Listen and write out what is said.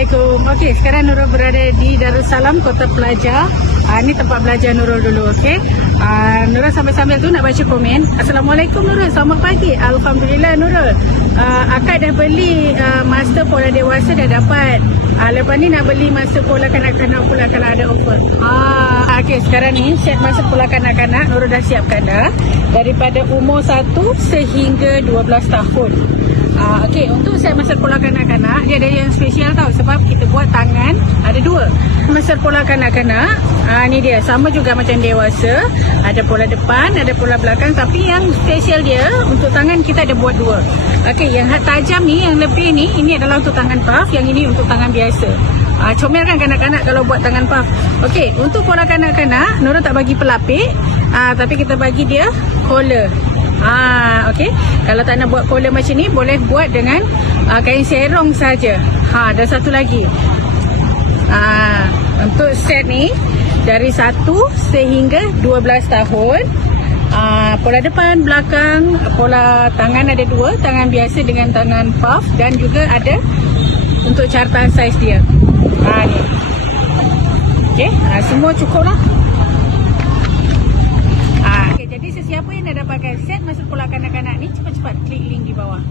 Assalamualaikum. Okey, sekarang Nurul berada di Darussalam Kota Pelajar. Ini tempat belajar Nurul dulu, okey. Nurul sambil-sambil tu nak baca komen. Assalamualaikum Nurul, selamat pagi. Alhamdulillah Nurul. Akak dah beli master pola dewasa dah dapat. Lepas ni nak beli master pola kanak-kanak pula kalau ada offer. Okey, sekarang ni set master pola kanak-kanak Nurul dah siapkan dah. Daripada umur 1 sehingga 12 tahun. Okey, untuk set master pola kanak-kanak dia ada yang spesial tau, sebab kita buat tangan ada 2. Master pola kanak-kanak ni dia sama juga macam dewasa, ada pola depan, ada pola belakang, tapi yang spesial dia untuk tangan kita ada buat 2. Okey, yang tajam ni, yang lebih ni, ini adalah untuk tangan puff, yang ini untuk tangan biasa. Comel kan kanak-kanak kalau buat tangan puff. Okey, untuk pola kanak-kanak Nurul tak bagi pelapik, tapi kita bagi dia collar. Okey. Kalau tak nak buat collar macam ni, boleh buat dengan kain serong saja. Dan satu lagi. Untuk set ni dari 1 sehingga 12 tahun. Pola depan, belakang, pola tangan ada 2, tangan biasa dengan tangan puff, dan juga ada untuk carta saiz dia. Ni. Okey, semua cukup lah. Jadi sesiapa yang nak dapatkan set master pola kanak-kanak ni, cepat-cepat klik link di bawah.